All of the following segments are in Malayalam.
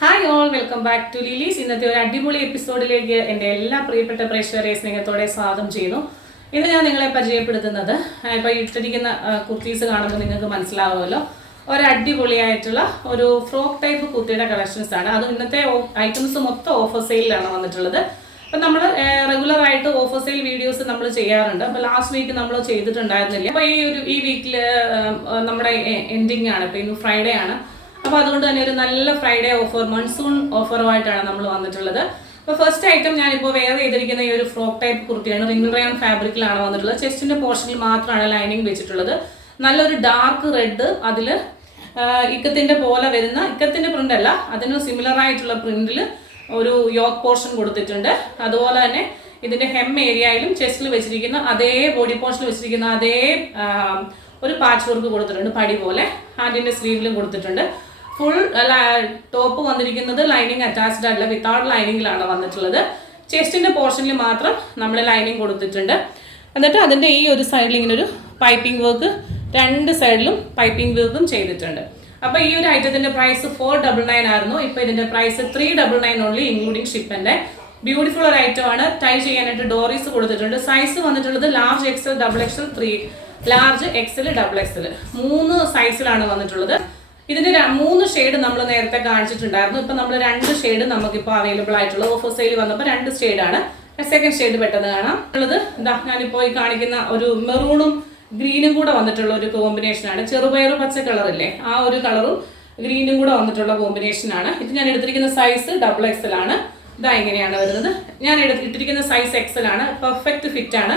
Hi all, welcome back to Lilies. ഇന്നത്തെ ഒരു അടിപൊളി എപ്പിസോഡിലേക്ക് എൻ്റെ എല്ലാ പ്രിയപ്പെട്ട പ്രേക്ഷകരെ സ്നേഹത്തോടെ സ്വാഗതം ചെയ്യുന്നു. ഇത് ഞാൻ നിങ്ങളെ പരിചയപ്പെടുത്തുന്നത് ഇപ്പോൾ ഇട്ടിരിക്കുന്ന കുർത്തീസ് കാണുമ്പോൾ നിങ്ങൾക്ക് മനസ്സിലാവുമല്ലോ, ഒരു അടിപൊളിയായിട്ടുള്ള ഒരു ഫ്രോക്ക് ടൈപ്പ് കുർത്തിയുടെ കളക്ഷൻസ് ആണ്. അത് ഇന്നത്തെ ഐറ്റംസ് മൊത്തം ഓഫർ സെയിലാണ് വന്നിട്ടുള്ളത്. അപ്പം നമ്മൾ റെഗുലറായിട്ട് ഓഫർ സെയിൽ വീഡിയോസ് നമ്മൾ ചെയ്യാറുണ്ട്. അപ്പോൾ ലാസ്റ്റ് വീക്ക് നമ്മൾ ചെയ്തിട്ടുണ്ടായിരുന്നില്ല. അപ്പോൾ ഈ വീക്കിൽ നമ്മുടെ എൻഡിങ് ആണ്. ഇപ്പോൾ ഇന്ന് ഫ്രൈഡേ ആണ്. അപ്പോൾ അതുകൊണ്ട് തന്നെ ഒരു നല്ല ഫ്രൈഡേ ഓഫർ, മൺസൂൺ ഓഫറുമായിട്ടാണ് നമ്മൾ വന്നിട്ടുള്ളത്. അപ്പോൾ ഫസ്റ്റ് ഐറ്റം ഞാനിപ്പോൾ വെയർ ചെയ്തിരിക്കുന്ന ഈ ഒരു ഫ്രോക്ക് ടൈപ്പ് കുർത്തിയാണ്. റിംഗിൾ റയോൺ ഫാബ്രിക്കിലാണ് വന്നിട്ടുള്ളത്. ചെസ്റ്റിൻ്റെ പോർഷനിൽ മാത്രമാണ് ലൈനിങ് വെച്ചിട്ടുള്ളത്. നല്ലൊരു ഡാർക്ക് റെഡ്, അതിൽ ഇക്കത്തിൻ്റെ പോലെ വരുന്ന, ഇക്കത്തിൻ്റെ പ്രിൻ്റ് അല്ല, അതിന് സിമിലർ ആയിട്ടുള്ള പ്രിൻറ്റിൽ ഒരു യോക്ക് പോർഷൻ കൊടുത്തിട്ടുണ്ട്. അതുപോലെ തന്നെ ഇതിൻ്റെ ഹെം ഏരിയയിലും ചെസ്റ്റിൽ വെച്ചിരിക്കുന്ന അതേ ബോഡി പോർഷനിൽ വെച്ചിരിക്കുന്ന അതേ ഒരു പാച്ച് വർക്ക് കൊടുത്തിട്ടുണ്ട്, പടി പോലെ. ഹാൻഡിൻ്റെ സ്ലീവിലും കൊടുത്തിട്ടുണ്ട്. ഫുൾ ടോപ്പ് വന്നിരിക്കുന്നത് ലൈനിങ് അറ്റാച്ച്ഡ് അല്ല, വിത്തൗട്ട് ലൈനിങ്ങിലാണ് വന്നിട്ടുള്ളത്. ചെസ്റ്റിൻ്റെ പോർഷനിൽ മാത്രം നമ്മൾ ലൈനിങ് കൊടുത്തിട്ടുണ്ട്. എന്നിട്ട് അതിൻ്റെ ഈ ഒരു സൈഡിൽ ഇങ്ങനെ ഒരു പൈപ്പിംഗ് വർക്ക്, രണ്ട് സൈഡിലും പൈപ്പിംഗ് വർക്കും ചെയ്തിട്ടുണ്ട്. അപ്പോൾ ഈ ഒരു ഐറ്റത്തിൻ്റെ പ്രൈസ് 499 ആയിരുന്നു. ഇപ്പോൾ ഇതിൻ്റെ പ്രൈസ് 399 ഓൺലി, ഇൻക്ലൂഡിങ് ഷിപ്പിൻ്റെ. ബ്യൂട്ടിഫുൾ ഒരു ഐറ്റമാണ്. ടൈ ചെയ്യാനായിട്ട് ഡോറീസ് കൊടുത്തിട്ടുണ്ട്. സൈസ് വന്നിട്ടുള്ളത് large XL, double XL, large XL, double XL 3 സൈസിലാണ് വന്നിട്ടുള്ളത്. ഇതിന്റെ 3 ഷെയ്ഡ് നമ്മൾ നേരത്തെ കാണിച്ചിട്ടുണ്ടായിരുന്നു. ഇപ്പൊ നമ്മൾ 2 ഷെയ്ഡ് നമുക്കിപ്പോൾ അവൈലബിൾ ആയിട്ടുള്ള ഓഫർ സെയിൽ വന്നപ്പോൾ 2 ഷെയ്ഡാണ്. സെക്കൻഡ് ഷെയ്ഡ് പെട്ടെന്ന് കാണാം ഉള്ളത്. ഇതാ ഞാനിപ്പോൾ ഈ കാണിക്കുന്ന ഒരു മെറൂണും ഗ്രീനും കൂടെ വന്നിട്ടുള്ള ഒരു കോമ്പിനേഷനാണ്. ചെറുപയർ പച്ച കളറില്ലേ, ആ ഒരു കളറും ഗ്രീനും കൂടെ വന്നിട്ടുള്ള കോമ്പിനേഷനാണ്. ഇത് ഞാൻ എടുത്തിരിക്കുന്ന സൈസ് ഡബിൾ എക്സൽ ആണ്. ഇതാ ഇങ്ങനെയാണ് വരുന്നത്. ഞാൻ ഇട്ടിരിക്കുന്ന സൈസ് എക്സൽ ആണ്. പെർഫെക്റ്റ് ഫിറ്റ് ആണ്.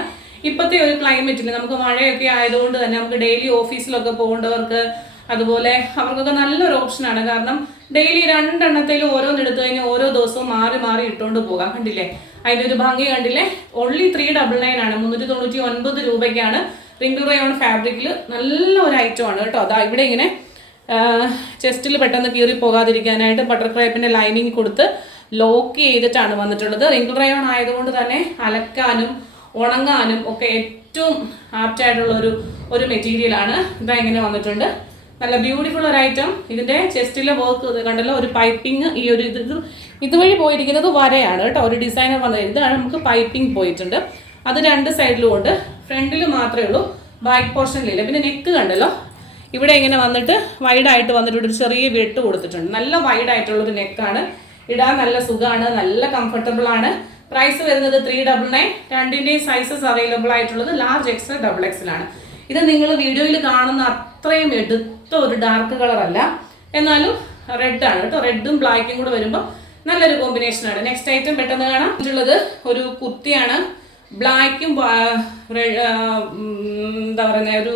ഇപ്പോഴത്തെ ഒരു ക്ലൈമറ്റിൽ നമുക്ക് മഴയൊക്കെ ആയതുകൊണ്ട് തന്നെ നമുക്ക് ഡെയിലി ഓഫീസിലൊക്കെ പോകേണ്ടവർക്ക്, അതുപോലെ അവർക്കൊക്കെ നല്ലൊരു ഓപ്ഷനാണ്. കാരണം ഡെയിലി 2 എണ്ണത്തിൽ ഓരോന്ന് എടുത്തു കഴിഞ്ഞാൽ ഓരോ ദിവസവും മാറി മാറി ഇട്ടുകൊണ്ട് പോകാം. കണ്ടില്ലേ, അതിൻ്റെ ഒരു ഭംഗി കണ്ടില്ലേ. ഓൺലി 399 ആണ്, 399 രൂപയ്ക്കാണ്. റിംഗിൾ റയോൺ ഫാബ്രിക്കിൽ നല്ല ഒരു ഐറ്റം ആണ് കേട്ടോ. അതാ ഇവിടെ ഇങ്ങനെ ചെസ്റ്റിൽ പെട്ടെന്ന് കീറി പോകാതിരിക്കാനായിട്ട് ബട്ടർ ക്രേപ്പിൻ്റെ ലൈനിങ് കൊടുത്ത് ലോക്ക് ചെയ്തിട്ടാണ് വന്നിട്ടുള്ളത്. റിംഗിൾ റയോൺ ആയതുകൊണ്ട് തന്നെ അലക്കാനും ഉണങ്ങാനും ഒക്കെ ഏറ്റവും ആപ്റ്റായിട്ടുള്ള ഒരു മെറ്റീരിയലാണ്. ഇതാ ഇങ്ങനെ വന്നിട്ടുണ്ട്. നല്ല ബ്യൂട്ടിഫുൾ ഒരു ഐറ്റം. ഇതിൻ്റെ ചെസ്റ്റിലെ വർക്ക് കണ്ടല്ലോ, ഒരു പൈപ്പിംഗ് ഈ ഒരു ഇതുവഴി പോയിരിക്കുന്നത് വരയാണ് കേട്ടോ. ഒരു ഡിസൈനർ വന്നത് ഇതാണ്. നമുക്ക് പൈപ്പിംഗ് പോയിട്ടുണ്ട്. അത് 2 സൈഡിലും ഉണ്ട്. ഫ്രണ്ടിൽ മാത്രമേ ഉള്ളൂ, ബാക്ക് പോർഷനിലില്ല. പിന്നെ നെക്ക് കണ്ടല്ലോ, ഇവിടെ ഇങ്ങനെ വന്നിട്ട് വൈഡായിട്ട് വന്നിട്ട് ഒരു ചെറിയ വെട്ട് കൊടുത്തിട്ടുണ്ട്. നല്ല വൈഡായിട്ടുള്ളൊരു നെക്കാണ്. ഇടാൻ നല്ല സുഖമാണ്, നല്ല കംഫർട്ടബിൾ ആണ്. പ്രൈസ് വരുന്നത് 399. രണ്ടിൻ്റെയും സൈസസ് അവൈലബിൾ ആയിട്ടുള്ളത് ലാർജ് എക്സൽ, ഡബിൾ എക്സൽ ആണ്. ഇത് നിങ്ങൾ വീഡിയോയിൽ കാണുന്ന അത്രയും എടുത്ത ഒരു ഡാർക്ക് കളറല്ല, എന്നാലും റെഡ് ആണ് കേട്ടോ. റെഡും ബ്ലാക്കും കൂടെ വരുമ്പോൾ നല്ലൊരു കോമ്പിനേഷനാണ്. നെക്സ്റ്റ് ഐറ്റം പെട്ടെന്ന് കാണാം. ഉള്ളത് ഒരു കുർത്തിയാണ്. ബ്ലാക്കും എന്താ പറയുന്നത്, ഒരു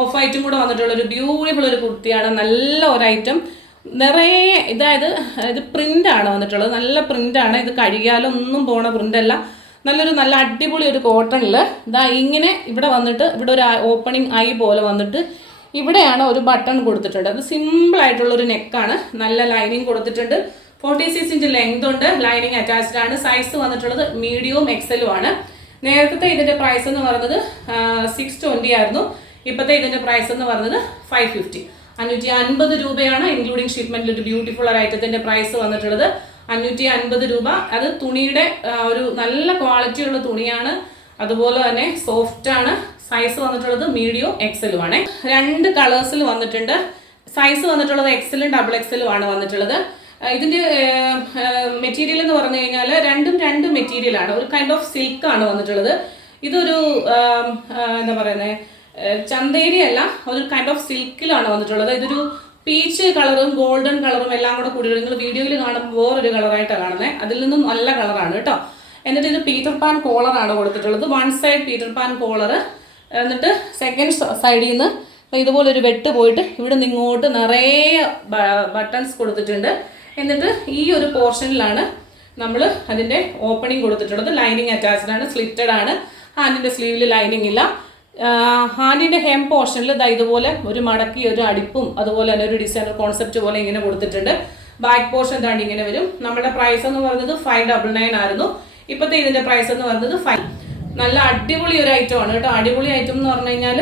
ഓഫ് വൈറ്റും കൂടെ വന്നിട്ടുള്ള ഒരു ബ്യൂട്ടിഫുൾ ഒരു കുർത്തിയാണ്. നല്ല ഒരു ഐറ്റം. നിറയെ ഇത് പ്രിൻ്റാണ് വന്നിട്ടുള്ളത്. നല്ല പ്രിൻ്റാണ്. ഇത് കഴുകിയാലൊന്നും പോണ പ്രിൻ്റല്ല. നല്ല അടിപൊളി ഒരു കോട്ടണിൽ ഇതാ ഇങ്ങനെ ഇവിടെ വന്നിട്ട് ഇവിടെ ഒരു ഓപ്പണിങ് ഐ പോലെ വന്നിട്ട് ഇവിടെയാണ് ഒരു ബട്ടൺ കൊടുത്തിട്ടുണ്ട്. അത് സിമ്പിളായിട്ടുള്ളൊരു നെക്കാണ്. നല്ല ലൈനിങ് കൊടുത്തിട്ടുണ്ട്. 46 ഇഞ്ച് ലെങ്ത് ഉണ്ട്. ലൈനിങ് അറ്റാച്ച്ഡ് ആണ്. സൈസ് വന്നിട്ടുള്ളത് മീഡിയവും എക്സലും ആണ്. നേരത്തെ ഇതിൻ്റെ പ്രൈസ് എന്ന് പറയുന്നത് 620 ആയിരുന്നു. ഇപ്പോഴത്തെ ഇതിൻ്റെ പ്രൈസ് എന്ന് പറയുന്നത് 550, 550 രൂപയാണ്. ഇൻക്ലൂഡിങ് ഷിപ്മെൻറ്റിൽ ഒരു ബ്യൂട്ടിഫുൾ ഒരു ഐറ്റത്തിൻ്റെ പ്രൈസ് വന്നിട്ടുള്ളത് 550 രൂപ. അത് തുണിയുടെ ഒരു നല്ല ക്വാളിറ്റിയുള്ള തുണിയാണ്. അതുപോലെ തന്നെ സോഫ്റ്റ് ആണ്. സൈസ് വന്നിട്ടുള്ളത് മീഡിയം എക്സലും ആണ്. 2 കളേഴ്സിൽ വന്നിട്ടുണ്ട്. സൈസ് വന്നിട്ടുള്ളത് എക്സലും ഡബിൾ എക്സലും ആണ് വന്നിട്ടുള്ളത്. ഇതിൻ്റെ മെറ്റീരിയൽ എന്ന് പറഞ്ഞു കഴിഞ്ഞാൽ രണ്ടും 2 മെറ്റീരിയലാണ്. ഒരു കൈൻഡ് ഓഫ് സിൽക്കാണ് വന്നിട്ടുള്ളത്. ഇതൊരു എന്താ പറയുന്നത്, ചന്തേരി അല്ല, ഒരു കൈൻഡ് ഓഫ് സിൽക്കിലാണ് വന്നിട്ടുള്ളത്. ഇതൊരു പീച്ച് കളറും ഗോൾഡൻ കളറും എല്ലാം കൂടെ കൂടി നിങ്ങൾ വീഡിയോയിൽ കാണുമ്പോൾ വേറൊരു കളറായിട്ടാണ് കാണുന്നത്. അതിൽ നിന്നും നല്ല കളറാണ് കേട്ടോ. എന്നിട്ട് ഇത് പീറ്റർ പാൻ കോളറാണ് കൊടുത്തിട്ടുള്ളത്. 1 സൈഡ് പീറ്റർ പാൻ കോളർ. എന്നിട്ട് സെക്കൻഡ് സൈഡിൽ നിന്ന് ഇതുപോലൊരു വെട്ട് പോയിട്ട് ഇവിടെ നിന്ന് ഇങ്ങോട്ട് നിറയെ ബട്ടൺസ് കൊടുത്തിട്ടുണ്ട്. എന്നിട്ട് ഈ ഒരു പോർഷനിലാണ് നമ്മൾ അതിൻ്റെ ഓപ്പണിംഗ് കൊടുത്തിട്ടുള്ളത്. ലൈനിങ് അറ്റാച്ച്ഡ് ആണ്, സ്ലിറ്റഡ് ആണ്. ഹാൻഡിൻ്റെ സ്ലീവിൽ ലൈനിങ് ഇല്ല. ഹാൻഡിൻ്റെ ഹെം പോർഷനിൽ ഇതുപോലെ ഒരു മടക്കി ഒരു അടിപ്പും അതുപോലെ തന്നെ ഒരു ഡിസൈനർ കോൺസെപ്റ്റ് പോലെ ഇങ്ങനെ കൊടുത്തിട്ടുണ്ട്. ബാക്ക് പോർഷൻ താണ്ടി ഇങ്ങനെ വരും. നമ്മുടെ പ്രൈസ് എന്ന് പറയുന്നത് 599 ആയിരുന്നു. ഇപ്പോഴത്തെ ഇതിൻ്റെ പ്രൈസ് എന്ന് പറയുന്നത് 5. നല്ല അടിപൊളി ഒരു ഐറ്റം ആണ് കേട്ടോ. അടിപൊളി ഐറ്റം എന്ന് പറഞ്ഞു കഴിഞ്ഞാൽ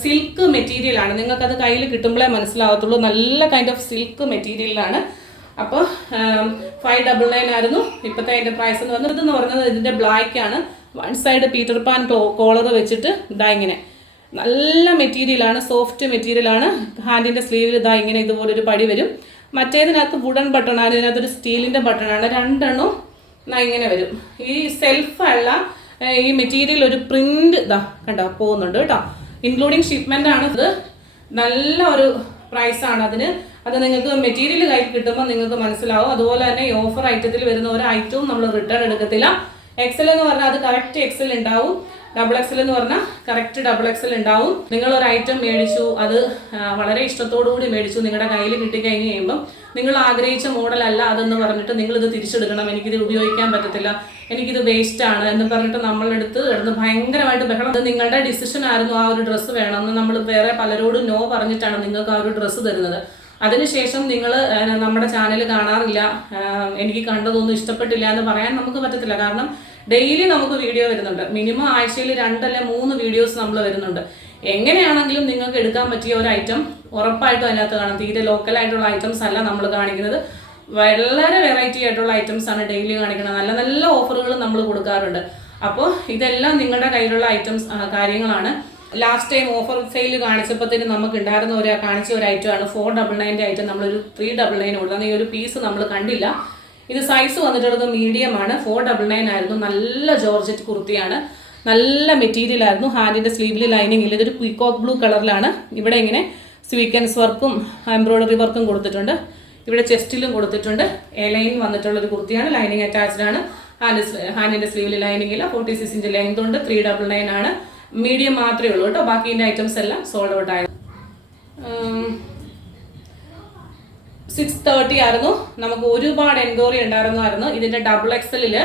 സിൽക്ക് മെറ്റീരിയലാണ്. നിങ്ങൾക്കത് കയ്യിൽ കിട്ടുമ്പോഴേ മനസ്സിലാവത്തുള്ളൂ. നല്ല കൈൻഡ് ഓഫ് സിൽക്ക് മെറ്റീരിയലാണ്. അപ്പോൾ 599 ആയിരുന്നു. ഇപ്പോഴത്തെ അതിൻ്റെ പ്രൈസ് എന്ന് പറഞ്ഞത്. ഇതെന്ന് പറഞ്ഞത് ഇതിൻ്റെ ബ്ലാക്കാണ്. One side Peter Pan collar വെച്ചിട്ട് ഇതാ ഇങ്ങനെ നല്ല മെറ്റീരിയലാണ്, സോഫ്റ്റ് മെറ്റീരിയലാണ്. ഹാൻഡിൻ്റെ സ്ലീവിൽ ഇതാ ഇങ്ങനെ ഇതുപോലൊരു പടി വരും. മറ്റേതിനകത്ത് വുഡൻ ബട്ടണാണ്, ഇതിനകത്തൊരു സ്റ്റീലിൻ്റെ ബട്ടണാണ്. രണ്ടെണ്ണം ഇങ്ങനെ വരും. ഈ സെൽഫല്ല ഈ മെറ്റീരിയൽ ഒരു പ്രിന്റ് ഇതാ കണ്ടോ പോകുന്നുണ്ട് കേട്ടോ. ഇൻക്ലൂഡിങ് ഷിപ്മെന്റ് ആണ് ഇത്. നല്ല ഒരു പ്രൈസാണ് അതിന്. അത് നിങ്ങൾക്ക് മെറ്റീരിയൽ കയ്യിൽ കിട്ടുമ്പോൾ നിങ്ങൾക്ക് മനസ്സിലാവും. അതുപോലെ തന്നെ ഈ ഓഫർ ഐറ്റത്തിൽ വരുന്ന ഒരു ഐറ്റവും നമ്മൾ റിട്ടേൺ എടുക്കത്തില്ല. എക്സൽ എന്ന് പറഞ്ഞാൽ അത് കറക്റ്റ് എക്സൽ ഉണ്ടാവും. ഡബിൾ എക്സൽ എന്ന് പറഞ്ഞാൽ കറക്റ്റ് ഡബിൾ എക്സൽ ഉണ്ടാവും. നിങ്ങളൊരു ഐറ്റം മേടിച്ചു, അത് വളരെ ഇഷ്ടത്തോടു കൂടി മേടിച്ചു, നിങ്ങളുടെ കയ്യിൽ കിട്ടിക്കഴിഞ്ഞ് കഴിയുമ്പം നിങ്ങൾ ആഗ്രഹിച്ച മോഡലല്ല അതെന്ന് പറഞ്ഞിട്ട് നിങ്ങളിത് തിരിച്ചെടുക്കണം. എനിക്കിത് ഉപയോഗിക്കാൻ പറ്റത്തില്ല, എനിക്കിത് വേസ്റ്റ് ആണ് എന്ന് പറഞ്ഞിട്ട് നമ്മളെടുത്ത് കിടന്ന് ഭയങ്കരമായിട്ട് ബഹളം. അത് നിങ്ങളുടെ ഡിസിഷൻ ആയിരുന്നു. ആ ഒരു ഡ്രസ്സ് വേണമെന്ന് നമ്മൾ വേറെ പലരോടും നോ പറഞ്ഞിട്ടാണ് നിങ്ങൾക്ക് ആ ഒരു ഡ്രസ്സ് തരുന്നത്. അതിനുശേഷം നിങ്ങൾ നമ്മുടെ ചാനൽ കാണാറില്ല, എനിക്ക് കണ്ടതൊന്നും ഇഷ്ടപ്പെട്ടില്ല എന്ന് പറയാൻ നമുക്ക് പറ്റത്തില്ല. കാരണം ഡെയിലി നമുക്ക് വീഡിയോ വരുന്നുണ്ട്. മിനിമം ആഴ്ചയിൽ 2 അല്ലെങ്കിൽ 3 വീഡിയോസ് നമ്മൾ വരുന്നുണ്ട്. എങ്ങനെയാണെങ്കിലും നിങ്ങൾക്ക് എടുക്കാൻ പറ്റിയ ഒരു ഐറ്റം ഉറപ്പായിട്ടും അതിനകത്ത് കാണും. തീരെ ലോക്കലായിട്ടുള്ള ഐറ്റംസ് അല്ല നമ്മൾ കാണിക്കുന്നത്. വളരെ വെറൈറ്റി ആയിട്ടുള്ള ഐറ്റംസ് ആണ് ഡെയിലി കാണിക്കുന്നത്. നല്ല നല്ല ഓഫറുകൾ നമ്മൾ കൊടുക്കാറുണ്ട്. അപ്പോൾ ഇതെല്ലാം നിങ്ങളുടെ കയ്യിലുള്ള ഐറ്റംസ് കാര്യങ്ങളാണ്. ലാസ്റ്റ് ടൈം ഓഫർ സെയിൽ കാണിച്ചപ്പോഴത്തേന് നമുക്ക് ഉണ്ടായിരുന്ന കാണിച്ച ഒരു ഐറ്റമാണ് 499 ഐറ്റം. നമ്മളൊരു 399 കൊടുത്തത്. ഈ ഒരു പീസ് നമ്മൾ കണ്ടില്ല. ഇത് സൈസ് വന്നിട്ടുള്ളത് മീഡിയം ആണ്. 499 ആയിരുന്നു. നല്ല ജോർജറ്റ് കുർത്തിയാണ്, നല്ല മെറ്റീരിയൽ ആയിരുന്നു. ഹാൻഡിന്റെ സ്ലീവിൽ ലൈനിങ് ഇല്ല. ഇതൊരു പീകോക്ക് ബ്ലൂ കളറിലാണ്. ഇവിടെ ഇങ്ങനെ സ്വീക്വൻസ് വർക്കും എംബ്രോയിഡറി വർക്കും കൊടുത്തിട്ടുണ്ട്. ഇവിടെ ചെസ്റ്റിലും കൊടുത്തിട്ടുണ്ട്. എ ലൈൻ വന്നിട്ടുള്ളൊരു കുർത്തിയാണ്. ലൈനിങ് അറ്റാച്ച്ഡ് ആണ്. ഹാൻഡിന്റെ സ്ലീവിൽ ലൈനിങ് ഇല്ല. 46 ഇഞ്ച് ലെങ്ത് ഉണ്ട്. 399 ആണ്. മീഡിയം മാത്രമേ ഉള്ളൂ കേട്ടോ. ബാക്കിൻ്റെ ഐറ്റംസ് എല്ലാം സോൾഡ് ഔട്ട് ആയത്. 630 ആയിരുന്നു. നമുക്ക് ഒരുപാട് എൻക്വയറി ഉണ്ടായിരുന്നായിരുന്നു. ഇതിന്റെ ഡബിൾ എക്സലില്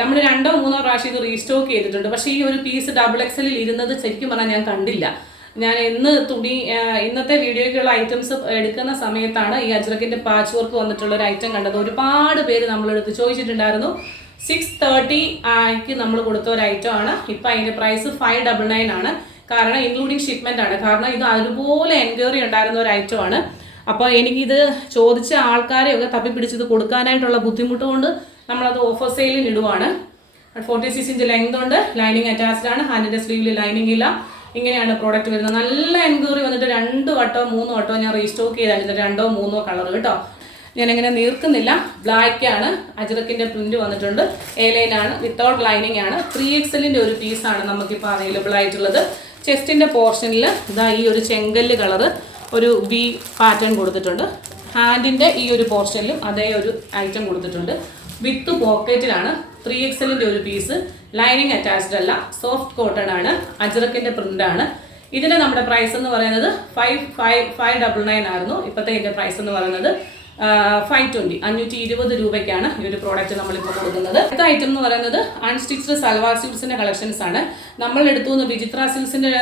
നമ്മൾ 2-3 പ്രാവശ്യം ഇത് റീസ്റ്റോക്ക് ചെയ്തിട്ടുണ്ട്. പക്ഷേ ഈ ഒരു പീസ് ഡബിൾ എക്സലിൽ ഇരുന്നത് ശരിക്കും പറഞ്ഞാൽ ഞാൻ കണ്ടില്ല. ഞാൻ ഇന്നത്തെ വീഡിയോയ്ക്കുള്ള ഐറ്റംസ് എടുക്കുന്ന സമയത്താണ് ഈ അജ്രക്കിന്റെ പാച്ച് വർക്ക് വന്നിട്ടുള്ള ഒരു ഐറ്റം കണ്ടത്. ഒരുപാട് പേര് നമ്മളെടുത്ത് ചോദിച്ചിട്ടുണ്ടായിരുന്നു. 630 ആയിക്ക് നമ്മൾ കൊടുത്ത ഒരു ഐറ്റം ആണ്. ഇപ്പം അതിന്റെ പ്രൈസ് 599 ആണ്. കാരണം ഇൻക്ലൂഡിങ് ഷിപ്മെന്റ് ആണ്. കാരണം ഇത് അതുപോലെ എൻക്വയറി ഉണ്ടായിരുന്ന ഒരു ഐറ്റം ആണ്. അപ്പോൾ എനിക്കിത് ചോദിച്ച ആൾക്കാരെയൊക്കെ തപ്പിപ്പിടിച്ചത് കൊടുക്കാനായിട്ടുള്ള ബുദ്ധിമുട്ട് കൊണ്ട് നമ്മളത് ഓഫർ സെയിലിന് ഇടുവാണ്. 46 ഇഞ്ച് ലെങ്ത് ഉണ്ട്. ലൈനിങ് അറ്റാച്ച്ഡ് ആണ്. ഹാൻഡിന്റെ സ്ലീവിൽ ലൈനിങ് ഇല്ല. ഇങ്ങനെയാണ് പ്രോഡക്റ്റ് വരുന്നത്. നല്ല എൻക്വയറി വന്നിട്ട് 2 വട്ടോ 3 വട്ടോ ഞാൻ റീസ്റ്റോക്ക് ചെയ്തായിരുന്നു. 2 or 3 കളർ കേട്ടോ. ഞാനിങ്ങനെ നീർക്കുന്നില്ല. ബ്ലാക്ക് ആണ്. അജ്രക്കിന്റെ പ്രിന്റ് വന്നിട്ടുണ്ട്. എ ലൈൻ ആണ്. വിത്തൗട്ട് ലൈനിങ് ആണ്. 3XL ഒരു പീസാണ് നമുക്കിപ്പോൾ അവൈലബിൾ ആയിട്ടുള്ളത്. ചെസ്റ്റിന്റെ പോർഷനിൽ ഇതാ ഈ ഒരു ചെങ്കല്ല് കളറ് ഒരു വി പാറ്റേൺ കൊടുത്തിട്ടുണ്ട്. ഹാൻഡിന്റെ ഈ ഒരു പോർഷനിലും അതേ ഒരു ഐറ്റം കൊടുത്തിട്ടുണ്ട്. വിത്ത് പോക്കറ്റിലാണ്. 3XL ഒരു പീസ്. ലൈനിങ് അറ്റാച്ച്ഡ് അല്ല. സോഫ്റ്റ് കോട്ടൺ ആണ്. അജ്രക്കിന്റെ പ്രിന്റ് ആണ്. ഇതിന് നമ്മുടെ പ്രൈസ് എന്ന് പറയുന്നത് 599 ആയിരുന്നു. ഇപ്പോഴത്തെ ഇതിന്റെ പ്രൈസ് എന്ന് പറയുന്നത് 520 520 രൂപയ്ക്കാണ് ഈ ഒരു പ്രോഡക്റ്റ് നമ്മളിപ്പോൾ കൊടുക്കുന്നത്. അടുത്ത ഐറ്റം എന്ന് പറയുന്നത് അൺസ്റ്റിച്ച്ഡ് സൽവാർ സ്യൂട്ട്സിന്റെ കളക്ഷൻസ് ആണ്. നമ്മൾ എടുത്തുനിന്ന് വിചിത്ര സിൽസിന്റെ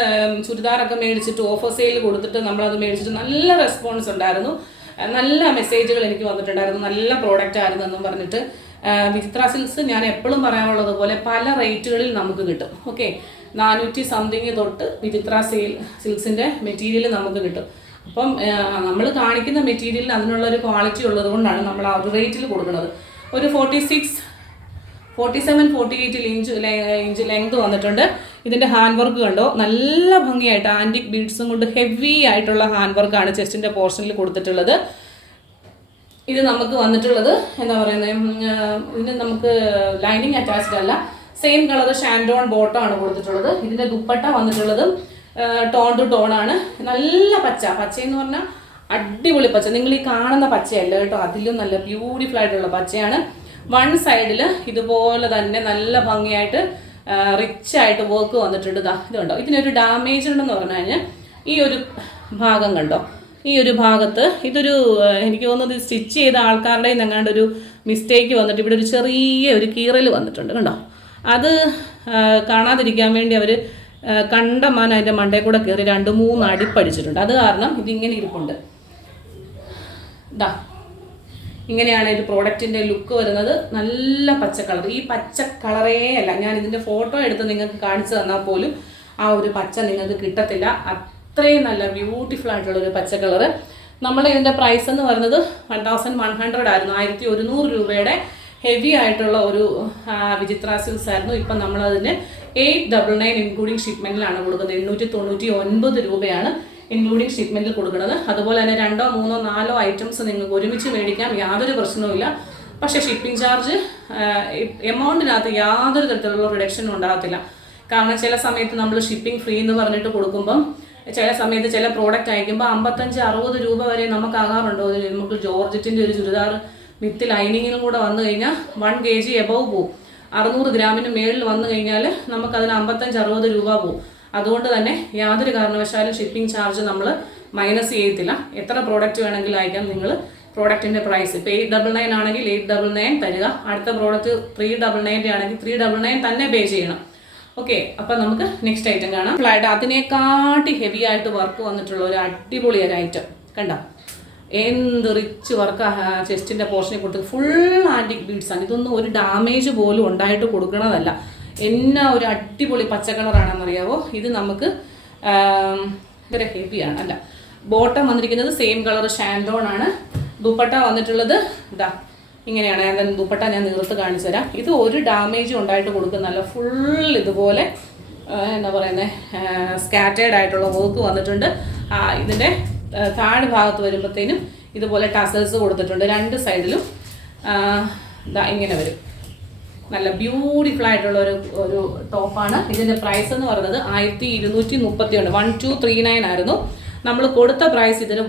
ചുരിദാറൊക്കെ മേടിച്ചിട്ട് ഓഫർ സെയിൽ കൊടുത്തിട്ട് നമ്മളത് മേടിച്ചിട്ട് നല്ല റെസ്പോൺസ് ഉണ്ടായിരുന്നു. നല്ല മെസ്സേജുകൾ എനിക്ക് വന്നിട്ടുണ്ടായിരുന്നു. നല്ല പ്രോഡക്റ്റ് ആയിരുന്നു എന്നും പറഞ്ഞിട്ട്. വിചിത്ര സിൽസ് ഞാൻ എപ്പോഴും പറയാനുള്ളത് പോലെ പല റേറ്റുകളിൽ നമുക്ക് കിട്ടും. ഓക്കെ, 400 സംതിങ് തൊട്ട് വിചിത്ര സിൽസിന്റെ മെറ്റീരിയൽ നമുക്ക് കിട്ടും. അപ്പം നമ്മൾ കാണിക്കുന്ന മെറ്റീരിയലിന് അതിനുള്ളൊരു ക്വാളിറ്റി ഉള്ളത് കൊണ്ടാണ് നമ്മൾ ആ ഒരു റേറ്റിൽ കൊടുക്കുന്നത്. ഒരു 47-48 ഇഞ്ച് ലെങ്ത് വന്നിട്ടുണ്ട്. ഇതിൻ്റെ ഹാൻഡ് വർക്ക് കണ്ടോ, നല്ല ഭംഗിയായിട്ട് ആൻറ്റിക് ബീഡ്സും കൊണ്ട് ഹെവി ആയിട്ടുള്ള ഹാൻഡ് വർക്കാണ് ചെസ്റ്റിൻ്റെ പോർഷനിൽ കൊടുത്തിട്ടുള്ളത്. ഇത് നമുക്ക് വന്നിട്ടുള്ളത് എന്താ പറയുന്നത്, ഇതിന് നമുക്ക് ലൈനിങ് അറ്റാച്ച്ഡ് അല്ല. സെയിം കളർ ഷാൻഡോൺ ബോട്ടം ആണ് കൊടുത്തിട്ടുള്ളത്. ഇതിൻ്റെ ദുപ്പട്ട വന്നിട്ടുള്ളത് ടോൺ ടു ടോൺ ആണ്. നല്ല പച്ചയെന്ന് പറഞ്ഞാൽ അടിപൊളി പച്ച. നിങ്ങൾ ഈ കാണുന്ന പച്ചയല്ല കേട്ടോ, അതിലും നല്ല ബ്യൂട്ടിഫുൾ ആയിട്ടുള്ള പച്ചയാണ്. വൺ സൈഡിൽ ഇതുപോലെ തന്നെ നല്ല ഭംഗിയായിട്ട് റിച്ച് ആയിട്ട് വർക്ക് വന്നിട്ടുണ്ട്. ഇത് കണ്ടോ, ഇതിനൊരു ഡാമേജ് ഉണ്ടെന്ന് പറഞ്ഞു കഴിഞ്ഞാൽ ഈ ഒരു ഭാഗം കണ്ടോ, ഈ ഒരു ഭാഗത്ത് ഇതൊരു എനിക്ക് തോന്നുന്നത് സ്റ്റിച്ച് ചെയ്ത ആൾക്കാരുടെ എങ്ങാണ്ടൊരു മിസ്റ്റേക്ക് വന്നിട്ട് ഇവിടെ ഒരു ചെറിയ ഒരു കീറൽ വന്നിട്ടുണ്ട് കണ്ടോ. അത് കാണാതിരിക്കാൻ വേണ്ടി അവർ കണ്ടമാനം അതിൻ്റെ മണ്ടയിൽ കൂടെ കയറി 2-3 അടിപ്പടിച്ചിട്ടുണ്ട്. അത് കാരണം ഇതിങ്ങനെ ഇരിപ്പുണ്ട്. ഇങ്ങനെയാണ് ഒരു പ്രോഡക്റ്റിൻ്റെ ലുക്ക് വരുന്നത്. നല്ല പച്ച കളർ. ഈ പച്ച കളറേ അല്ല, ഞാൻ ഇതിൻ്റെ ഫോട്ടോ എടുത്ത് നിങ്ങൾക്ക് കാണിച്ചു തന്നാൽ പോലും ആ ഒരു പച്ച നിങ്ങൾക്ക് കിട്ടത്തില്ല. അത്രയും നല്ല ബ്യൂട്ടിഫുൾ ആയിട്ടുള്ളൊരു പച്ച കളറ്. നമ്മുടെ ഇതിൻ്റെ പ്രൈസ് എന്ന് പറയുന്നത് 1100 ആയിരുന്നു. 1100 രൂപയുടെ ഹെവി ആയിട്ടുള്ള ഒരു വിചിത്ര സിൽക്സ് ആയിരുന്നു. ഇപ്പം നമ്മളതിന് 899 ഇൻക്ലൂഡിങ് ഷിപ്മെൻറ്റിലാണ് കൊടുക്കുന്നത്. 899 രൂപയാണ് ഇൻക്ലൂഡിങ് ഷിപ്മെൻറ്റിൽ കൊടുക്കുന്നത്. അതുപോലെ തന്നെ 2, 3, 4 ഐറ്റംസ് നിങ്ങൾക്ക് ഒരുമിച്ച് മേടിക്കാം, യാതൊരു പ്രശ്നവുമില്ല. പക്ഷേ ഷിപ്പിംഗ് ചാർജ് എമൗണ്ടിനകത്ത് യാതൊരു തരത്തിലുള്ള റിഡക്ഷനും ഉണ്ടാകത്തില്ല. കാരണം ചില സമയത്ത് നമ്മൾ ഷിപ്പിംഗ് ഫ്രീ എന്ന് പറഞ്ഞിട്ട് കൊടുക്കുമ്പം ചില സമയത്ത് ചില പ്രോഡക്റ്റ് അയക്കുമ്പോൾ 55-60 രൂപ വരെ നമുക്കാകാറുണ്ടോ. നമുക്ക് ജോർജറ്റിൻ്റെ ഒരു ചുരിദാർ വിത്ത് ലൈനിങ്ങിനും കൂടെ വന്നു കഴിഞ്ഞാൽ 1 kg എബവ് പോവും. 600 ഗ്രാമിന് മേളിൽ വന്നു കഴിഞ്ഞാൽ നമുക്കതിന് 55-60 രൂപ പോവും. അതുകൊണ്ട് തന്നെ യാതൊരു കാരണവശാലും ഷിപ്പിംഗ് ചാർജ് നമ്മൾ മൈനസ് ചെയ്യത്തില്ല. എത്ര പ്രോഡക്റ്റ് വേണമെങ്കിലും അയക്കാം. നിങ്ങൾ പ്രോഡക്റ്റിൻ്റെ പ്രൈസ് ഇപ്പോൾ 899 ആണെങ്കിൽ 899 തരിക. അടുത്ത പ്രോഡക്റ്റ് 399 ആണെങ്കിൽ 399 തന്നെ പേ ചെയ്യണം. ഓക്കെ, അപ്പം നമുക്ക് നെക്സ്റ്റ് ഐറ്റം കാണാം. ഫ്ലാറ്റ് അതിനെക്കാട്ടി ഹെവി ആയിട്ട് വർക്ക് വന്നിട്ടുള്ള ഒരു അടിപൊളി ഒരു ഐറ്റം കണ്ടോ. എന്ത് റിച്ച് വർക്ക് ചെസ്റ്റിൻ്റെ പോർഷനിൽ കൊടുത്ത് ഫുൾ ആൻറ്റിക് ബീഡ്സ് ആണ്. ഇതൊന്നും ഒരു ഡാമേജ് പോലും ഉണ്ടായിട്ട് കൊടുക്കണതല്ല. എന്നാ ഒരു അടിപൊളി പച്ച കളറാണെന്നറിയാവോ. ഇത് നമുക്ക് ഭയങ്കര ഹെവിയാണ്. അല്ല, ബോട്ടം വന്നിരിക്കുന്നത് സെയിം കളർ ഷാൻഡോൺ ആണ്. ദുപ്പട്ട വന്നിട്ടുള്ളത് ഇതാ ഇങ്ങനെയാണ്. ഞാൻ ദുപ്പട്ട ഞാൻ നീർത്ത് കാണിച്ചു തരാം. ഇത് ഒരു ഡാമേജും ഉണ്ടായിട്ട് കൊടുക്കുന്നതല്ല. ഫുൾ ഇതുപോലെ എന്താ പറയുന്നത് സ്കാറ്റേഡ് ആയിട്ടുള്ള വർക്ക് വന്നിട്ടുണ്ട്. ഇതിൻ്റെ താഴ് ഭാഗത്ത് വരുമ്പോഴത്തേനും ഇതുപോലെ ടസൽസ് കൊടുത്തിട്ടുണ്ട്. 2 സൈഡിലും ഇങ്ങനെ വരും. നല്ല ബ്യൂട്ടിഫുൾ ആയിട്ടുള്ള ഒരു ടോപ്പാണ്. ഇതിൻ്റെ പ്രൈസ് എന്ന് പറയുന്നത് 1231 1239 ആയിരുന്നു. നമ്മൾ കൊടുത്ത പ്രൈസ് ഇതിന്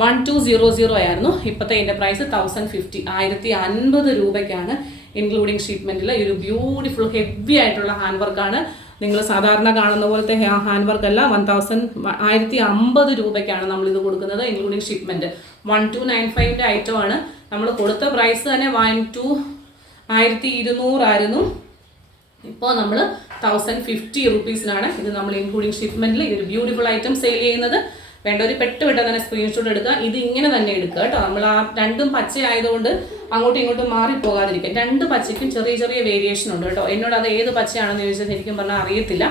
1200 ആയിരുന്നു. ഇപ്പോഴത്തെ ഇതിൻ്റെ പ്രൈസ് 1050 1050 രൂപയ്ക്കാണ് ഇൻക്ലൂഡിങ് ഷിപ്മെൻറ്റിൽ. ഈ ഒരു ബ്യൂട്ടിഫുൾ ഹെവി ആയിട്ടുള്ള ഹാൻഡ് വർക്കാണ്. നിങ്ങൾ സാധാരണ കാണുന്ന പോലത്തെ ഹാൻഡ് വർക്ക് അല്ല. 1050 രൂപയ്ക്കാണ് നമ്മളിത് കൊടുക്കുന്നത് ഇൻക്ലൂഡിങ് ഷിപ്മെൻറ്റ്. 1295 ഐറ്റമാണ്. നമ്മൾ കൊടുത്ത പ്രൈസ് തന്നെ 1200 ആയിരുന്നു. ഇപ്പോൾ നമ്മൾ 1050 റുപ്പീസിനാണ് ഇത് നമ്മൾ ഇൻക്ലൂഡിങ് ഷിപ്മെൻറ്റിൽ ഈ ഒരു ബ്യൂട്ടിഫുൾ ഐറ്റം സെയിൽ ചെയ്യുന്നത്. വേണ്ടവർ പെട്ടെന്ന് തന്നെ സ്ക്രീൻഷോട്ട് എടുക്കുക. ഇത് ഇങ്ങനെ തന്നെ എടുക്കുക കേട്ടോ. നമ്മൾ ആ 2ഉം പച്ച ആയതുകൊണ്ട് അങ്ങോട്ടും ഇങ്ങോട്ടും മാറിപ്പോകാതിരിക്കുക. 2 പച്ചയ്ക്കും ചെറിയ ചെറിയ വേരിയേഷൻ ഉണ്ട് കേട്ടോ. എന്നോട് അത് ഏത് പച്ചയാണെന്ന് ചോദിച്ചാൽ ശരിക്കും പറഞ്ഞാൽ അറിയത്തില്ല.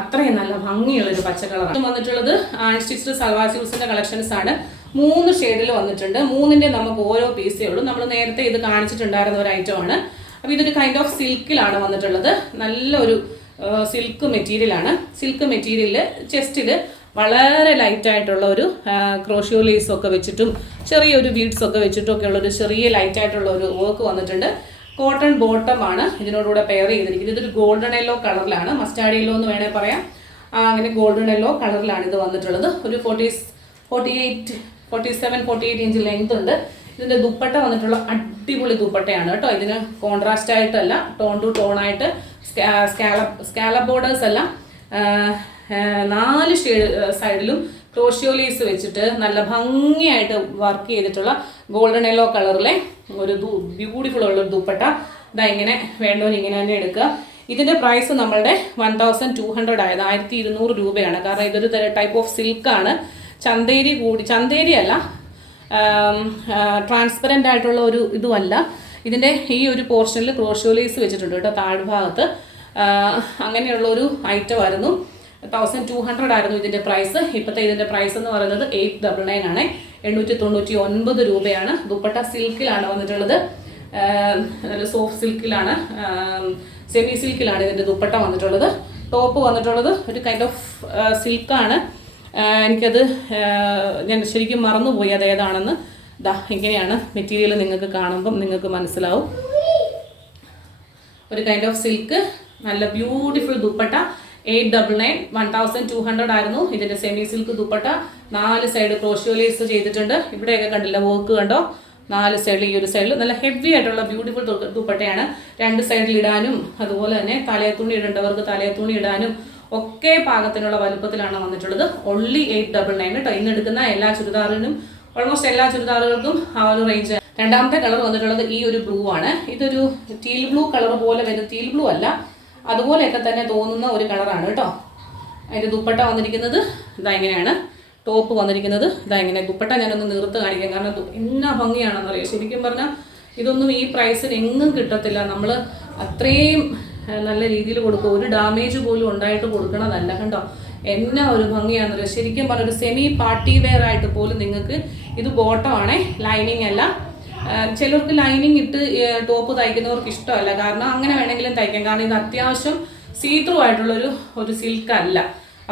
അത്രയും നല്ല ഭംഗിയുള്ളൊരു പച്ച കളറാണ് വന്നിട്ടുള്ളത്. അൺസ്റ്റിച്ച്ഡ് സൽവാർ സ്യൂട്ട്സിൻ്റെ കളക്ഷൻസ് ആണ്. 3 ഷെയ്ഡിൽ വന്നിട്ടുണ്ട്. 3ൻ്റെ നമുക്ക് ഓരോ പീസേ ഉള്ളൂ. നമ്മൾ നേരത്തെ ഇത് കാണിച്ചിട്ടുണ്ടായിരുന്ന ഒരു ഐറ്റമാണ്. അപ്പോൾ ഇതൊരു കൈൻഡ് ഓഫ് സിൽക്കിലാണ് വന്നിട്ടുള്ളത്. നല്ലൊരു സിൽക്ക് മെറ്റീരിയലാണ്. സിൽക്ക് മെറ്റീരിയലിൽ ചെസ്റ്റിൽ വളരെ ലൈറ്റായിട്ടുള്ള ഒരു ക്രോഷ്യോ ലേസൊക്കെ വെച്ചിട്ടും ചെറിയൊരു ബീഡ്സൊക്കെ വെച്ചിട്ടൊക്കെ ഉള്ളൊരു ചെറിയ ലൈറ്റായിട്ടുള്ള ഒരു വർക്ക് വന്നിട്ടുണ്ട്. കോട്ടൺ ബോട്ടമാണ് ഇതിനോടുകൂടെ പെയർ ചെയ്തിരിക്കുന്നത്. ഇതൊരു ഗോൾഡൻ യെല്ലോ കളറിലാണ്. മസ്റ്റാർഡ് യെല്ലോ എന്ന് വേണേൽ പറയാം. അങ്ങനെ ഗോൾഡൻ യെല്ലോ കളറിലാണ് ഇത് വന്നിട്ടുള്ളത്. ഒരു 47-48 ഇഞ്ച് ലെങ്ത് ഉണ്ട്. ഇതിൻ്റെ ദുപ്പട്ട വന്നിട്ടുള്ള അടിപൊളി ദുപ്പട്ടയാണ് കേട്ടോ. ഇതിന് കോൺട്രാസ്റ്റ് ആയിട്ടല്ല, ടോൺ ടു ടോൺ ആയിട്ട് സ്കാലപ്പ് ബോർഡേഴ്സ് അല്ല. 4 സൈഡിലും ക്രോഷ്യോ ലേസ് വെച്ചിട്ട് നല്ല ഭംഗിയായിട്ട് വർക്ക് ചെയ്തിട്ടുള്ള ഗോൾഡൻ യെല്ലോ കളറിലെ ഒരു ബ്യൂട്ടിഫുൾ ഉള്ളൊരു ദുപ്പട്ട. ഇതാ ഇങ്ങനെ വേണ്ടവർ ഇങ്ങനെ തന്നെ എടുക്കുക. ഇതിൻ്റെ പ്രൈസ് നമ്മളുടെ 1200 ആയത് 1200 രൂപയാണ്. കാരണം ഇതൊരു ടൈപ്പ് ഓഫ് സിൽക്കാണ്. ചന്തേരി അല്ല, ട്രാൻസ്പെറൻ്റ് ആയിട്ടുള്ള ഒരു ഇതുമല്ല. ഇതിൻ്റെ ഈ ഒരു പോർഷനിൽ ക്രോഷ്യോ ലേസ് വെച്ചിട്ടുണ്ട് കേട്ടോ താഴ്ഭാഗത്ത്. അങ്ങനെയുള്ള ഒരു ഐറ്റം ആയിരുന്നു. 1200 ആയിരുന്നു ഇതിൻ്റെ പ്രൈസ്. ഇപ്പോഴത്തെ ഇതിൻ്റെ പ്രൈസ് എന്ന് പറയുന്നത് 899 ആണ്. 899 രൂപയാണ്. ദുപ്പട്ട സിൽക്കിലാണ് വന്നിട്ടുള്ളത്. നല്ല സോഫ്റ്റ് സിൽക്കിലാണ്, സെമി സിൽക്കിലാണ് ഇതിൻ്റെ ദുപ്പട്ട വന്നിട്ടുള്ളത്. ടോപ്പ് വന്നിട്ടുള്ളത് ഒരു കൈൻഡ് ഓഫ് സിൽക്കാണ്. എനിക്കത് ഞാൻ ശരിക്കും മറന്നുപോയി അത് ഏതാണെന്ന്. ഇങ്ങനെയാണ് മെറ്റീരിയൽ. നിങ്ങൾക്ക് കാണുമ്പം നിങ്ങൾക്ക് മനസ്സിലാവും. ഒരു കൈൻഡ് ഓഫ് സിൽക്ക്, നല്ല ബ്യൂട്ടിഫുൾ ദുപ്പട്ട. 899 1200 ആയിരുന്നു ഇതിൻ്റെ semi silk dupatta. 4 side crochet lace ചെയ്തിട്ടുണ്ട്. ഇവിടെയൊക്കെ കണ്ടില്ല വർക്ക് കണ്ടോ. 4 സൈഡിൽ ഈ ഒരു സൈഡിൽ നല്ല ഹെവി ആയിട്ടുള്ള ബ്യൂട്ടിഫുൾ ദുപ്പട്ടയാണ്. 2 സൈഡിൽ ഇടാനും അതുപോലെ തന്നെ തലയത്തുണി ഇടേണ്ടവർക്ക് തലയത്തുണി ഇടാനും ഒക്കെ പാകത്തിനുള്ള വലുപ്പത്തിലാണ് വന്നിട്ടുള്ളത്. ഓൺലി 899 കേട്ടോ. ഇന്ന് എടുക്കുന്ന എല്ലാ ചുരിദാറിനും ഓൾമോസ്റ്റ് എല്ലാ ചുരിദാറുകൾക്കും ആ ഒരു റേഞ്ച്. രണ്ടാമത്തെ കളർ വന്നിട്ടുള്ളത് ഈ ഒരു ബ്ലൂ ആണ്. ഇതൊരു ടീൽ ബ്ലൂ കളർ പോലെ വരുന്ന, ടീൽ ബ്ലൂ അല്ല, അതുപോലെയൊക്കെ തന്നെ തോന്നുന്ന ഒരു കളറാണ് കേട്ടോ. അതിൻ്റെ ദുപ്പട്ട വന്നിരിക്കുന്നത് ഇതാ ഇങ്ങനെയാണ്. ടോപ്പ് വന്നിരിക്കുന്നത് ഇതാ ഇങ്ങനെ. ദുപ്പട്ട ഞാനൊന്ന് നിർത്ത് കാണിക്കാം, കാരണം എന്നാ ഭംഗിയാണെന്നറിയാം. ശരിക്കും പറഞ്ഞാൽ ഇതൊന്നും ഈ പ്രൈസിന് എങ്ങും കിട്ടത്തില്ല. നമ്മൾ അത്രയും നല്ല രീതിയിൽ കൊടുക്കുക. ഒരു ഡാമേജ് പോലും ഉണ്ടായിട്ട് കൊടുക്കണതല്ല. കണ്ടോ എന്നാ ഒരു ഭംഗിയാണെന്നല്ലോ. ശരിക്കും പറഞ്ഞ ഒരു സെമി പാർട്ടി വെയർ ആയിട്ട് പോലും നിങ്ങൾക്ക് ഇത് ബോട്ടമാണേ, ലൈനിങ് അല്ല. ചിലർക്ക് ലൈനിങ് ഇട്ട് ടോപ്പ് തയ്ക്കുന്നവർക്ക് ഇഷ്ടമല്ല, കാരണം അങ്ങനെ വേണമെങ്കിലും തയ്ക്കാം. കാരണം ഇത് അത്യാവശ്യം സീത്രൂ ആയിട്ടുള്ളൊരു സിൽക്ക് അല്ല.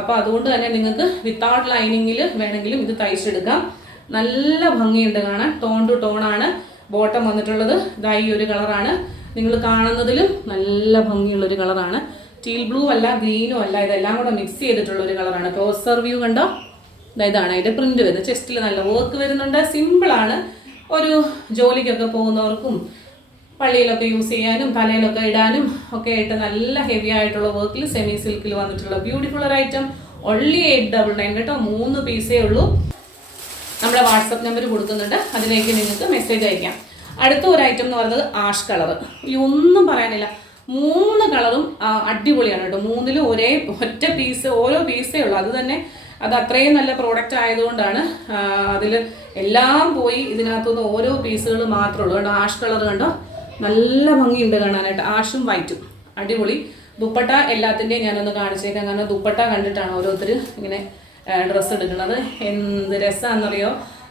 അപ്പോൾ അതുകൊണ്ട് തന്നെ നിങ്ങൾക്ക് വിത്തൗട്ട് ലൈനിങ്ങിൽ വേണമെങ്കിലും ഇത് തയ്ച്ചെടുക്കാം. നല്ല ഭംഗിയുണ്ട് കാണാൻ. ടോൺ ടു ടോണാണ് ബോട്ടം വന്നിട്ടുള്ളത്. ഇതായി ഒരു കളറാണ്. നിങ്ങൾ കാണുന്നതിലും നല്ല ഭംഗിയുള്ളൊരു കളറാണ്. ടീൽ ബ്ലൂ അല്ല, ഗ്രീനും അല്ല, ഇതെല്ലാം കൂടെ മിക്സ് ചെയ്തിട്ടുള്ളൊരു കളറാണ്. ക്ലോസർ വ്യൂ കണ്ടോ, ഇതാണ് അതിൻ്റെ പ്രിന്റ് വരുന്നത്. ചെസ്റ്റിൽ നല്ല വർക്ക് വരുന്നുണ്ട്. സിമ്പിളാണ്. ഒരു ജോലിക്കൊക്കെ പോകുന്നവർക്കും പള്ളിയിലൊക്കെ യൂസ് ചെയ്യാനും തലയിലൊക്കെ ഇടാനും ഒക്കെ ആയിട്ട് നല്ല ഹെവി ആയിട്ടുള്ള വർക്കിൽ സെമി സിൽക്കിൽ വന്നിട്ടുള്ള ബ്യൂട്ടിഫുൾ ഒരു ഐറ്റം. ഒൺലി 899 കേട്ടോ. 3 പീസേ ഉള്ളൂ. നമ്മുടെ വാട്സപ്പ് നമ്പർ കൊടുക്കുന്നുണ്ട്, അതിലേക്ക് നിങ്ങൾക്ക് മെസ്സേജ് അയക്കാം. അടുത്ത ഒരു ഐറ്റം എന്ന് പറയുന്നത് ആഷ് കളർ. ഈ ഒന്നും പറയാനില്ല, 3 കളറും അടിപൊളിയാണ് കേട്ടോ. 3ലും ഒറ്റ പീസ്, ഓരോ പീസേ ഉള്ളൂ. അത് തന്നെ അത് അത്രയും നല്ല പ്രോഡക്റ്റ് ആയതുകൊണ്ടാണ് അതിൽ എല്ലാം പോയി ഇതിനകത്തുനിന്ന് ഓരോ പീസുകൾ മാത്രമേ ഉള്ളൂ. കേട്ടോ ആഷ് കളർ കണ്ടോ, നല്ല ഭംഗിയുണ്ട് കാണാനായിട്ട്. ആഷും വൈറ്റും അടിപൊളി. ദുപ്പട്ട എല്ലാത്തിൻ്റെയും ഞാനൊന്ന് കാണിച്ചേക്കാം, കാരണം ദുപ്പട്ട കണ്ടിട്ടാണ് ഓരോരുത്തർ ഇങ്ങനെ ഡ്രസ്സ് എടുക്കുന്നത്. എന്ത് രസമാണെന്നറിയോ.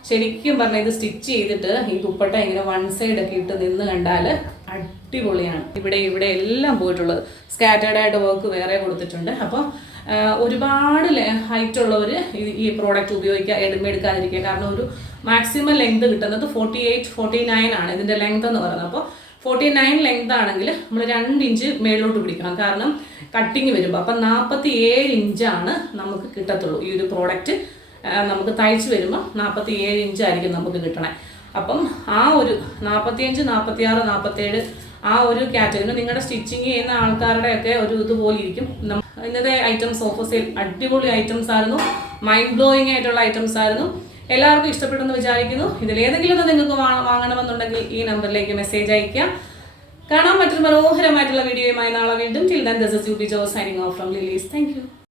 ശരിക്കും പറഞ്ഞാൽ ഇത് സ്റ്റിച്ച് ചെയ്തിട്ട് ഈ ദുപ്പട്ട ഇങ്ങനെ വൺ സൈഡൊക്കെ ഇട്ട് നിന്ന് കണ്ടാൽ അടിപൊളിയാണ്. ഇവിടെ എല്ലാം പോയിട്ടുള്ളത്. സ്കാറ്റേർഡ് ആയിട്ട് വർക്ക് വേറെ കൊടുത്തിട്ടുണ്ട്. അപ്പോൾ ഒരുപാട് ഹൈറ്റ് ഉള്ളവർ ഈ പ്രോഡക്റ്റ് ഉപയോഗിക്കുക, എടുക്കാതിരിക്കുക. കാരണം ഒരു മാക്സിമം ലെങ്ത് കിട്ടുന്നത് 48-49 ആണ് ഇതിൻ്റെ ലെങ്ത് എന്ന് പറയുന്നത്. അപ്പോൾ 49 ലെങ്ത് ആണെങ്കിൽ നമ്മൾ 2 ഇഞ്ച് മേളിലോട്ട് പിടിക്കണം, കാരണം കട്ടിങ് വരുമ്പോൾ. അപ്പം 47 ഇഞ്ചാണ് നമുക്ക് കിട്ടത്തുള്ളൂ. ഈ ഒരു പ്രോഡക്റ്റ് നമുക്ക് തയ്ച്ച് വരുമ്പോൾ 47 ഇഞ്ചായിരിക്കും നമുക്ക് കിട്ടണേ. അപ്പം ആ ഒരു 45, 46, 47 ആ ഒരു കാറ്റഗറി നിങ്ങളുടെ സ്റ്റിച്ചിങ് ചെയ്യുന്ന ആൾക്കാരുടെയൊക്കെ ഒരു ഇതുപോലെ ഇരിക്കും. ഇന്നത്തെ ഐറ്റംസ് ഓഫർ സെയിൽ അടിപൊളി ഐറ്റംസ് ആയിരുന്നു. മൈൻഡ് ബ്ലോയിങ് ആയിട്ടുള്ള ഐറ്റംസ് ആയിരുന്നു. എല്ലാവർക്കും ഇഷ്ടപ്പെട്ടെന്ന് വിചാരിക്കുന്നു. ഇതിലേതെങ്കിലും ഒന്ന് നിങ്ങൾക്ക് വാങ്ങണമെന്നുണ്ടെങ്കിൽ ഈ നമ്പറിലേക്ക് മെസ്സേജ് അയക്കുക. കാണാൻ മറ്റൊരു മനോഹരമായിട്ടുള്ള വീഡിയോയുമായി നാളെ വീണ്ടും. ടിൽ ദെൻ ദിസ് ഈസ് യുബി Jose signing off from Lilies. Thank U.